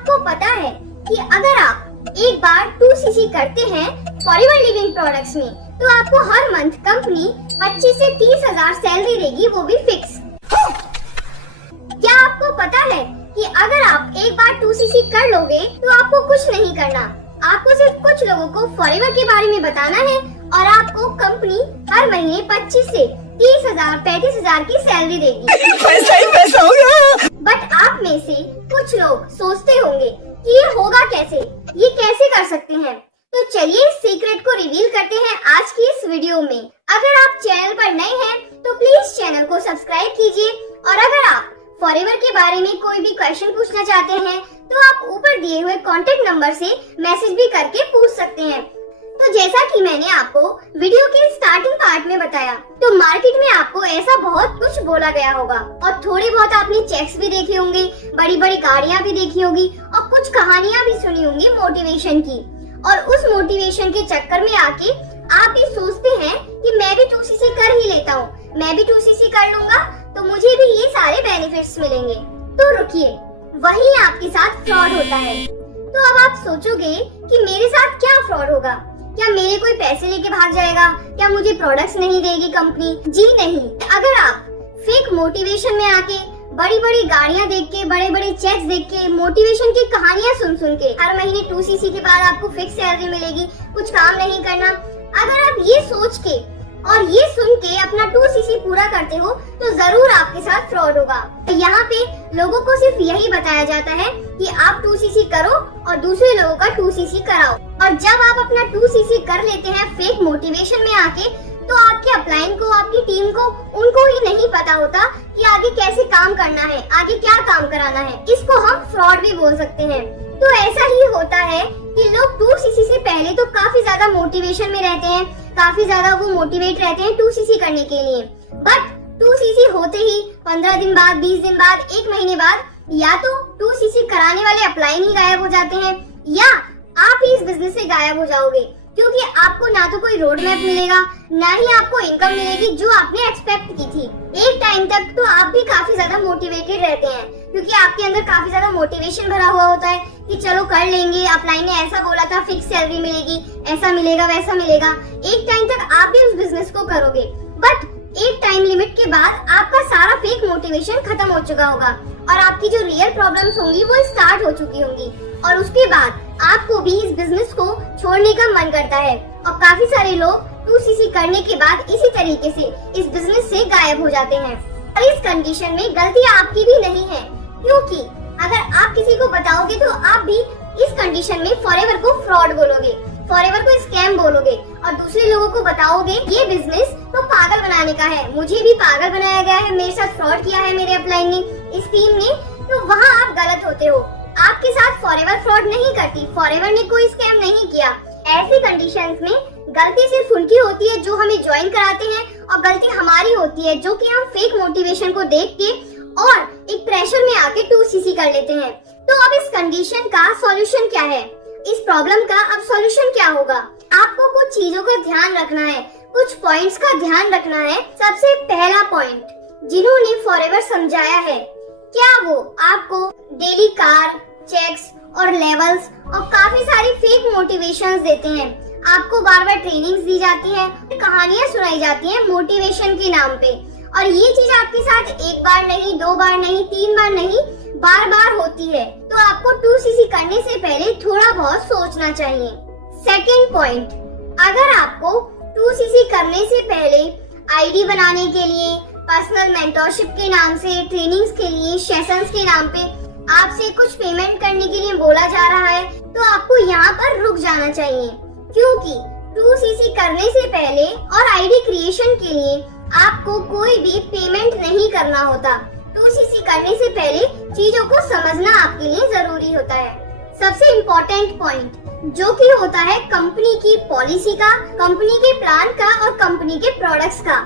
आपको पता है कि अगर आप एक बार 2cc करते हैं फॉरएवर लिविंग प्रोडक्ट्स में, तो आपको हर मंथ कंपनी 25 से 30 हजार सैलरी देगी, वो भी फिक्स। क्या आपको पता है कि अगर आप एक बार 2cc कर लोगे तो आपको कुछ नहीं करना, आपको सिर्फ कुछ लोगों को फॉरएवर के बारे में बताना है और आपको कंपनी हर महीने 25 से 30 हजार 35 हजार की सैलरी देगी। पैसा ही पैसा हो गया। बट आप में से कुछ लोग सोचते होंगे कि ये होगा कैसे, ये कैसे कर सकते हैं। तो चलिए इस सीक्रेट को रिवील करते हैं आज की इस वीडियो में। अगर आप चैनल पर नए हैं तो प्लीज चैनल को सब्सक्राइब कीजिए, और अगर आप फॉरएवर के बारे में कोई भी क्वेश्चन पूछना चाहते हैं तो आप ऊपर दिए हुए कॉन्टेक्ट नंबर से मैसेज भी करके पूछ सकते हैं। तो जैसा कि मैंने आपको वीडियो के स्टार्टिंग पार्ट में बताया, तो मार्केट में आपको ऐसा बहुत कुछ बोला गया होगा और थोड़े बहुत आपने चेक्स भी देखे होंगे, बड़ी बड़ी गाड़ियां भी देखी होगी और कुछ कहानियां भी सुनी होंगी मोटिवेशन की। और उस मोटिवेशन के चक्कर में आके आप ये सोचते हैं कि मैं भी 2cc कर ही लेता हूँ, मैं भी 2cc कर लूंगा तो मुझे भी ये सारे बेनिफिट्स मिलेंगे। तो रुकिए, वही आपके साथ फ्रॉड होता है। तो अब आप सोचोगे कि मेरे साथ क्या फ्रॉड होगा, क्या मेरे कोई पैसे लेके भाग जाएगा, क्या मुझे प्रोडक्ट्स नहीं देगी कंपनी? जी नहीं। अगर आप फेक मोटिवेशन में आके बड़ी बड़ी गाड़ियां देख के, बड़े बड़े चेक्स देख के, मोटिवेशन की कहानियां सुन के हर महीने 2cc के बाद आपको फिक्स सैलरी मिलेगी, कुछ काम नहीं करना, अगर आप ये सोच के और ये सुन के अपना 2cc पूरा करते हो तो जरूर आपके साथ फ्रॉड होगा। यहाँ पे लोगों को सिर्फ यही बताया जाता है कि आप 2cc करो और दूसरे लोगों का 2cc कराओ। और जब आप अपना 2cc कर लेते हैं फेक मोटिवेशन में आके, तो आपके अपलाइन को, आपकी टीम को, उनको ही नहीं पता होता कि आगे कैसे काम करना है, आगे क्या काम कराना है। इसको हम फ्रॉड भी बोल सकते हैं। तो ऐसा ही होता है कि लोग 2cc से पहले तो काफी ज्यादा मोटिवेशन में रहते हैं, काफी ज्यादा वो मोटिवेट रहते हैं 2cc करने के लिए, बट 2cc होते ही 15 दिन बाद, 20 दिन बाद, 1 महीने बाद या तो 2cc कराने वाले अपलाइन ही गायब हो जाते हैं, या आप ही इस बिजनेस से गायब हो जाओगे, क्योंकि आपको ना तो कोई रोड मैप मिलेगा, ना ही आपको इनकम मिलेगी जो आपने एक्सपेक्ट की थी। एक टाइम तक तो आप भी काफी ज्यादा मोटिवेटेड रहते हैं, क्योंकि आपके अंदर काफी ज्यादा मोटिवेशन भरा हुआ होता है कि चलो कर लेंगे, अपलाइन ने ऐसा बोला था, फिक्स सैलरी मिलेगी, ऐसा मिलेगा, वैसा मिलेगा। एक टाइम तक आप भी उस बिजनेस को करोगे, बट एक टाइम लिमिट के बाद आपका सारा फेक मोटिवेशन खत्म हो चुका होगा और आपकी जो रियल प्रॉब्लम्स होंगी वो स्टार्ट हो चुकी होंगी, और उसके बाद आपको भी इस बिजनेस को छोड़ने का मन करता है। और काफी सारे लोग 2cc करने के बाद इसी तरीके से इस बिजनेस से गायब हो जाते हैं। और इस कंडीशन में गलती आपकी भी नहीं है, क्योंकि अगर आप किसी को बताओगे तो आप भी इस कंडीशन में फॉरएवर को फ्रॉड बोलोगे, फॉरएवर को स्कैम बोलोगे, और दूसरे लोगों को बताओगे ये बिजनेस तो पागल बनाने का है, मुझे भी पागल बनाया गया है, मेरे साथ फ्रॉड किया है मेरे अपलाइन ने, इस टीम ने। तो वहाँ आप गलत होते हो। आपके साथ फॉरएवर फ्रॉड नहीं करती, फॉरएवर ने कोई स्कैम नहीं किया। ऐसी कंडीशंस में गलती सिर्फ उनकी होती है जो हमें ज्वाइन कराते हैं, और गलती हमारी होती है जो कि हम फेक मोटिवेशन को देख के और एक प्रेशर में आके 2cc कर लेते हैं। तो अब इस कंडीशन का सॉल्यूशन क्या है, इस प्रॉब्लम का अब सॉल्यूशन क्या होगा? आपको कुछ चीजों का ध्यान रखना है, कुछ पॉइंट्स का ध्यान रखना है। सबसे पहला पॉइंट, जिन्होंने फॉरएवर समझाया है, क्या वो आपको डेली कार, चेक्स और लेवल्स और काफी सारी फेक मोटिवेशंस देते हैं? आपको बार बार ट्रेनिंग्स दी जाती है, कहानियां सुनाई जाती हैं मोटिवेशन के नाम पे, और ये चीज आपके साथ एक बार नहीं, 2 बार नहीं, 3 बार नहीं, बार बार होती है। तो आपको 2cc करने से पहले थोड़ा बहुत सोचना चाहिए। सेकंड पॉइंट, अगर आपको 2cc करने से पहले आईडी बनाने के लिए, पर्सनल मेंटरशिप के नाम से, ट्रेनिंग्स के लिए, सेशंस के नाम पे आपसे कुछ पेमेंट करने के लिए बोला जा रहा है, तो आपको यहाँ पर रुक जाना चाहिए, क्योंकि 2cc करने से पहले और आईडी क्रिएशन के लिए आपको कोई भी पेमेंट नहीं करना होता। 2cc करने से पहले चीजों को समझना आपके लिए जरूरी होता है। सबसे इम्पोर्टेंट पॉइंट जो कि होता है कंपनी की पॉलिसी का, कंपनी के प्लान का और कंपनी के प्रोडक्ट्स का।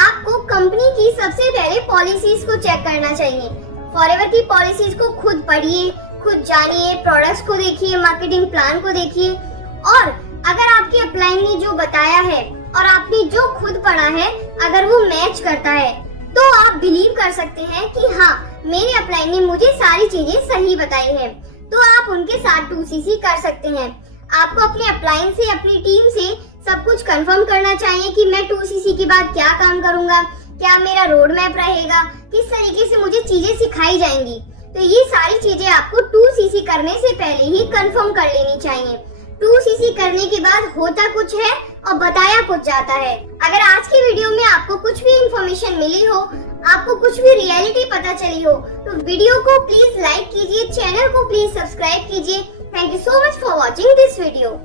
आपको कंपनी की सबसे पहले पॉलिसीज को चेक करना चाहिए। फॉरएवर की पॉलिसीज को खुद पढ़िए, खुद जानिए, प्रोडक्ट्स को देखिए, मार्केटिंग प्लान को देखिए, और अगर आपके अपलाइन ने जो बताया है और आपने जो खुद पढ़ा है अगर वो मैच करता है तो आप बिलीव कर सकते हैं कि हाँ, मेरे अपलाइन ने मुझे सारी चीजें सही बताई है। तो आप उनके साथ 2cc कर सकते हैं। आपको अपने अपलाइन से, अपनी टीम से सब कुछ कंफर्म करना चाहिए कि मैं 2cc के बाद क्या काम करूंगा, क्या मेरा रोड मैप रहेगा, किस तरीके से मुझे चीजें सिखाई जाएंगी। तो ये सारी चीजें आपको 2cc करने से पहले ही कंफर्म कर लेनी चाहिए। 2cc करने के बाद होता कुछ है और बताया कुछ जाता है। अगर आज की वीडियो में आपको कुछ भी इंफॉर्मेशन मिली हो, आपको कुछ भी रियलिटी पता चली हो, तो वीडियो को प्लीज लाइक कीजिए, चैनल को प्लीज सब्सक्राइब कीजिए। Thank you so much for watching this video.